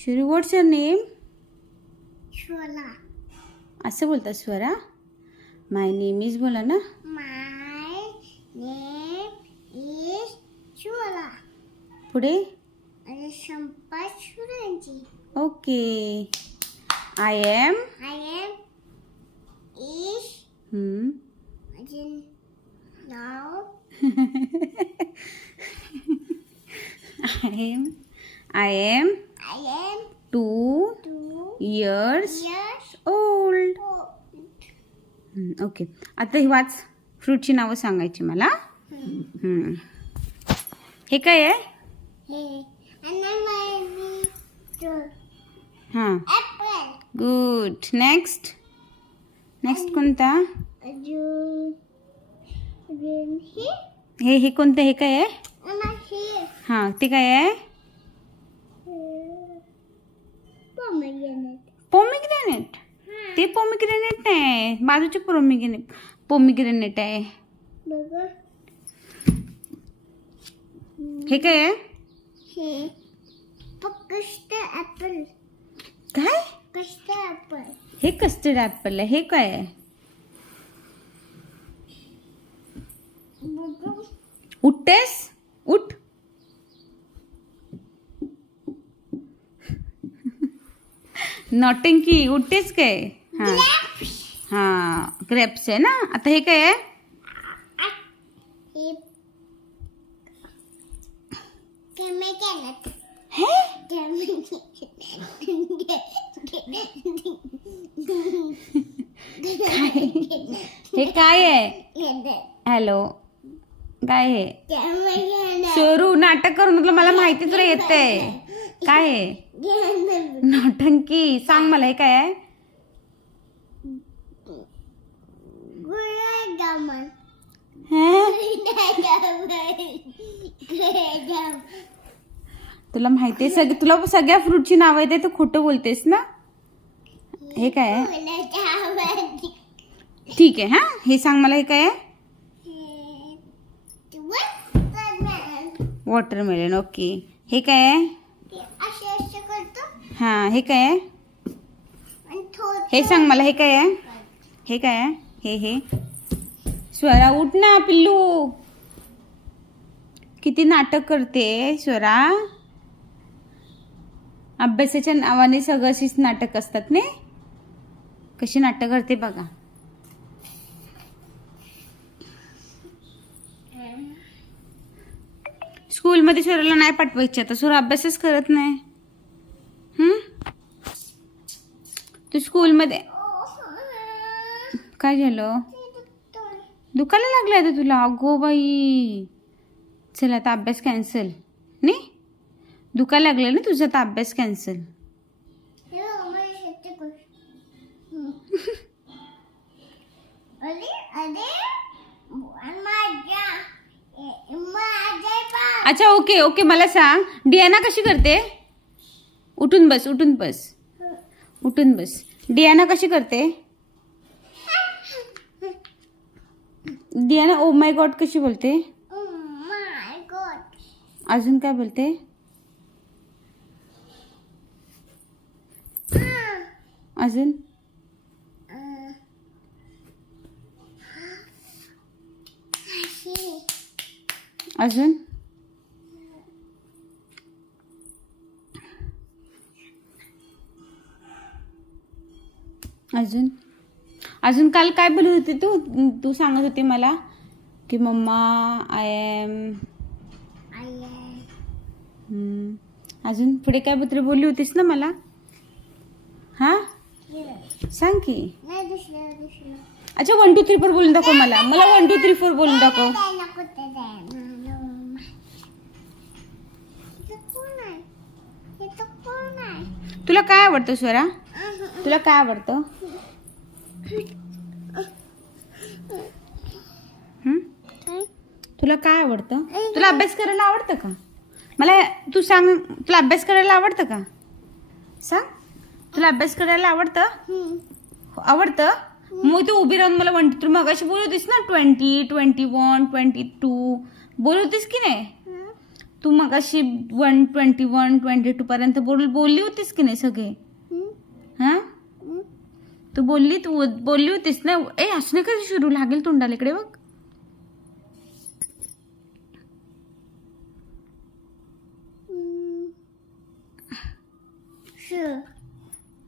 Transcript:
शुरू व्हॉट्स your name? Shwala. असं बोलतात स्वरा. माय नेम इज बोला ना. My name is Shwala. पुढे आणि संपत सुरांची. Okay. I am I am is अजून नाव I am I am 2 2 years years old. old. Okay. आता ही वाच. फ्रूटची नावं सांगायची मला. हे काय आहे? Hey, and then my हां, apple. गुड. नेक्स्ट कोणता? अजून हे कोणतं? हे काय आहे? हे हां, ते काय आहे? pomegranate. पोमिग्रेनेट. ते पोमिग्रेनेट नाही, बाजूचे पोमिग्रेनेट आहे. बघा हे काय आहे? हे कस्ट ऍपल. काय? कस्ट ऍपल. हे कस्टर्ड ॲपल आहे. हे काय आहे? बघा उठतेस? उठ. नॉटंकी. उठतेस काय? हां हां, ग्रेप्स आहे ना. आता हे काय आहे? हे pomegranate. हे हे काय आहे? हॅलो, काय आहे? शोरू, नाटक करून म्हटलं मला माहिती तुला येतंय. काय आहे? नौटंकी. सांग मला, हे काय आहे? गुलाबजामुन. तुला माहिती आहे तुला सगळ्या फ्रूटची नावं येते. तू खोटं बोलतेस ना. हे काय आहे? ठीक आहे. हां, हे सांग मला, हे काय आहे? वॉटरमेलन. ओके. हे काय आहे? हां, हे काय आहे? हे सांग मला, हे काय आहे? हे काय आहे? हे स्वरा, उठ ना पिल्लू. किती नाटक करते स्वरा. अभ्यासाच्या नावाने सगळं अशीच नाटक असतात ने. कशी नाटक करते बघा. स्कूलमध्ये स्वराला नाही पाठवायचे. आता स्वरा अभ्यासच करत नाही. तू स्कूलमध्ये काय झालं? दुखायला लागलं आता तुला? अगो बाई. चल आता अभ्यास कॅन्सल. नाही, दुखायला लागलं ना तुझा, तर अभ्यास कॅन्सल. अच्छा, ओके ओके. मला सांग, डियाना कशी करते? उठून बस, उठून बस, उठून बस. डियाना कशी करते? डियाना ओ माय गॉड कशी बोलते? अजून काय बोलते? अजून अजून अजून अजून काल काय बोलत होती तू सांगत होती मला की मम्मा आय एम. अजून पुढे काय बद्दल बोलली होतीस ना मला? हां, सांग की. अच्छा, 1 2 3 4 बोलून दाखव मला. 1 2 3 4 बोलून दाखव. तुला काय आवडतं स्वरा? तुला काय आवडतं? तुला काय आवडतं? तुला अभ्यास करायला आवडतं का? मला तू सांग, तुला अभ्यास करायला आवडतं का? सांग, तुला अभ्यास करायला आवडतं? आवडतं? मग तू उभी राहून मला 1 2 3 मगाशी बोलत होतीस ना. 20 21 22 बोलत होतीस की नाही? तू मग अशी 121 22 पर्यंत बोलली होतीस की नाही सगळे? हा तू बोलली होतीस ना. हसणे कधी सुरू लागेल तोंडाला, इकडे बघ. Sure.